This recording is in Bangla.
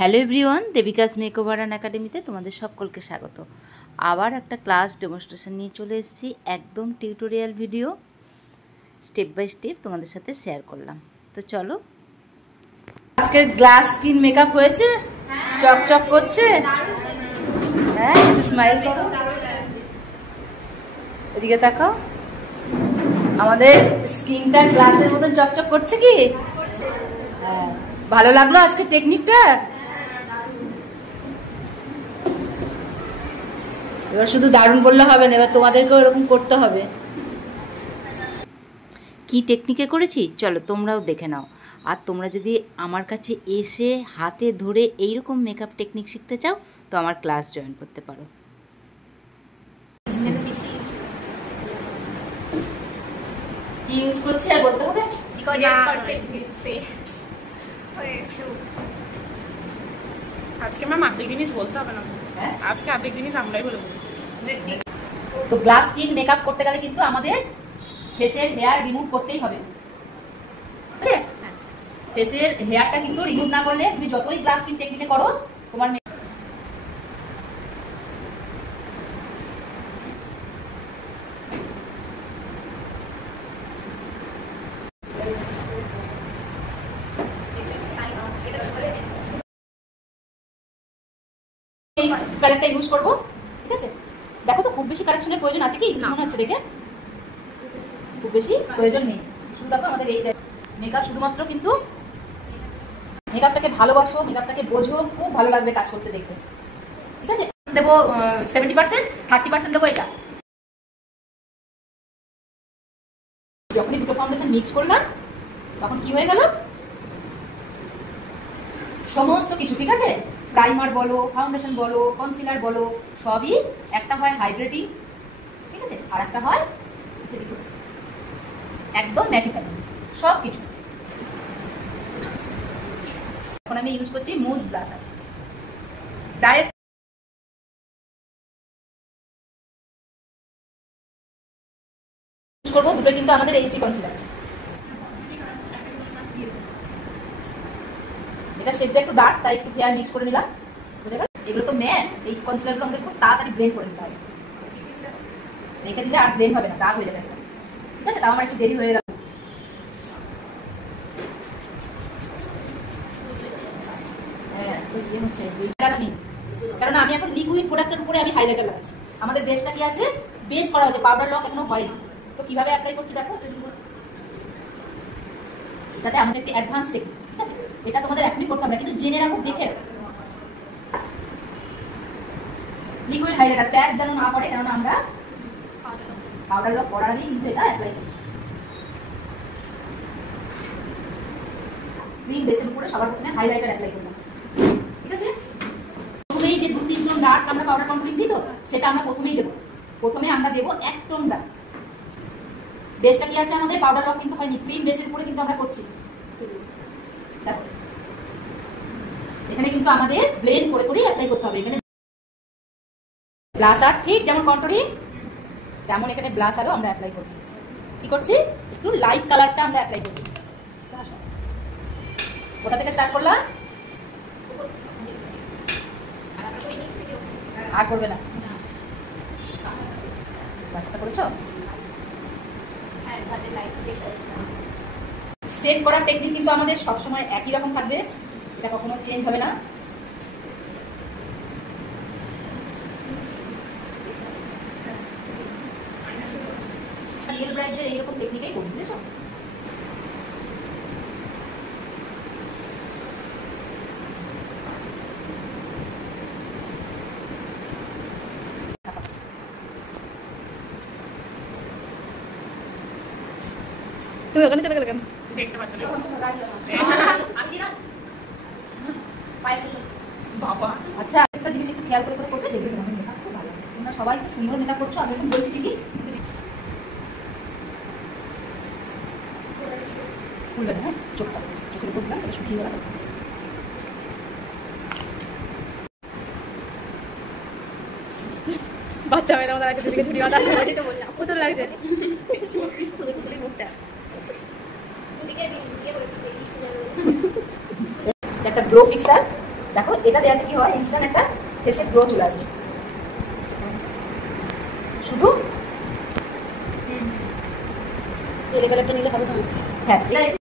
হ্যালো এভরিওয়ান, দেবিকাস মেকওভার অ্যান্ড একাডেমিতে তোমাদের সকলকে স্বাগত। আবার একটা ক্লাস ডেমনস্ট্রেশন নিয়ে চলে এসেছি, একদম tutorial video, step by step তোমাদের সাথে শেয়ার করলাম। তো চলো। আজকে গ্লাস স্কিন মেকআপ হয়েছে, চকচক করছে। হ্যাঁ, একটু স্মাইল করো, এদিকে তাকাও। আমাদের স্কিনটা গ্লাসের মতন চকচক করছে কি? হ্যাঁ, ভালো লাগলো আজকে টেকনিকটা। এবার শুধু দারুণ বললে হবে না, এবার তোমাদেরকেও এরকম করতে হবে। কি টেকনিকে করেছি চলো তোমরাও দেখে নাও। আর তোমরা যদি আমার কাছে এসে হাতে ধরে এইরকম মেকআপ টেকনিক শিখতে চাও তো আমার ক্লাস জয়েন করতে পারো। কি ইউজ করছি আর বলতে হবে? আজকে ম্যাম আর্ধেক জিনিস বলতে হবে না, আজকে আর্ধেক জিনিস আমরাই বলবো। তো গ্লাস স্কিন মেকআপ করতে গেলে কিন্তু আমাদের ফেসের হেয়ার রিমুভ করতেই হবে। ঠিক আছে? ফেসের হেয়ারটা কিন্তু রিমুভ না করলে তুমি যতই গ্লাস স্কিন টেকনিকে করো তোমার এই প্যালেটটা ইউজ করবো। ঠিক আছে, দেখো তো খুব বেশি কারেকশনের প্রয়োজন আছে কি মনে হচ্ছে দেখে? খুব বেশি প্রয়োজন নেই। শুধু দেখো আমাদের এই মেকআপ শুধুমাত্র কিন্তু মেকআপটাকে ভালোবাসো, মেকআপটাকে বোঝো, খুব ভালো লাগবে কাজ করতে দেখবে। ঠিক আছে, দেবো 70%, 30% দেবো এটা। যখনই দুটো ফাউন্ডেশন মিক্স করলাম তখন কি হয়ে গেল, সমস্ত কিছু ঠিক আছে, প্রাইমার বলো, ফাউন্ডেশন বলো, কনসিলার বলো, সবই একটা হয় হাইড্রেটিং, ঠিক আছে, আর একটা হয় একদম ম্যাটিফাইং, সব কিছু। এখন আমি ইউজ করছি মুজ ব্লাশার ডাইরেক্ট ইউজ করবো। দুটো কিন্তু আমাদের এইচডি কনসিলার, এটা শেডটা একটু ডার্ক তাই একটু ফেয়ার মিক্স করে নিলাম। বুঝে গেল? এগুলো তো ম্যাট, এই কনসিলারগুলো আমাদের খুব তাড়াতাড়ি ব্লেন্ড করে নিতে হবে। রেখে দিলে আর ব্লেন্ড হবে না, ডার্ক হয়ে যাবে। ঠিক আছে, তাও আমার একটু দেরি হয়ে গেল। কারণ আমি এখন লিকুইড প্রোডাক্টের উপরে আমি হাইলাইটার লাগাচ্ছি। আমাদের বেসটা কি আছে, বেস করা হচ্ছে, পাউডার লক এখনো হয়নি। তো কিভাবে অ্যাপ্লাই করছি দেখো, যাতে আমাদের একটি অ্যাডভান্স টেকনিক। ঠিক আছে, এটা তোমাদের এখনই করতে হবে কিন্তু জেনে রাখো, দেখে রাখো। লিকুইড হাইলাইটার প্যাচ যেন না পড়ে, কেননা আমরা পাউডার লক করার আগেই কিন্তু এটা অ্যাপ্লাই করছি। ক্রিম বেসের উপরে সবার প্রথমে হাইলাইটার অ্যাপ্লাই করলাম। ঠিক আছে, প্রথমেই যে 2-3 টোন ডার্ক আমরা পাউডার কন্ট্রোলিং দিই তো সেটা আমরা প্রথমেই দেবো। প্রথমে আমরা দেবো 1 টোন ডার্ক। বেসটা কি আছে আমাদের, পাউডার লক কিন্তু হয়নি, ক্রিম বেসের উপরে কিন্তু আমরা করছি। দেখো এখানে কিন্তু আমাদের ব্লেন্ড করে করে অ্যাপ্লাই করতে হবে। এখানে ব্লাশার ঠিক যেমন কন্ট্রোলিং তেমন এখানে ব্লাশারও আমরা অ্যাপ্লাই করব। কি করছি, একটু লাইট কালারটা আমরা অ্যাপ্লাই করব। কোথা থেকে স্টার্ট করলাম? আর করবে না, ব্লাশারটা করেছো? সেট করার টেকনিক কিন্তু আমাদের সবসময় একই রকম থাকবে, এটা কখনো চেঞ্জ হবে না। রিয়েল ব্রাইডদের এইরকম টেকনিকেই করি, বুঝেছো? তুমি ওখানে চলে গেলে কেন? দেখতে পাচ্ছ বাবা। আচ্ছা, একটা জিনিস একটু খেয়াল করে করে করবে, দেখবে তোমাদের মেকআপ খুব ভালো। তোমরা সবাই খুব সুন্দর মেকআপ করছো, আমি এখন বলছি ঠিকই খুলবে না। হ্যাঁ, চোখটা চোখের উপর দিলাম, শুকিয়ে গেল। বাচ্চা মেয়েরা আমাদের আগে থেকে ছুটি বাঁধা তো বললাম কত লাগছে। একটা গ্লো ফিক্সার দেখো এটা দেওয়াতে কি হয়, ইনস্ট্যান্ট একটা ফেসে গ্লো চলে আসবে। শুধু এই কালারটা নিলে হবে না। হ্যাঁ,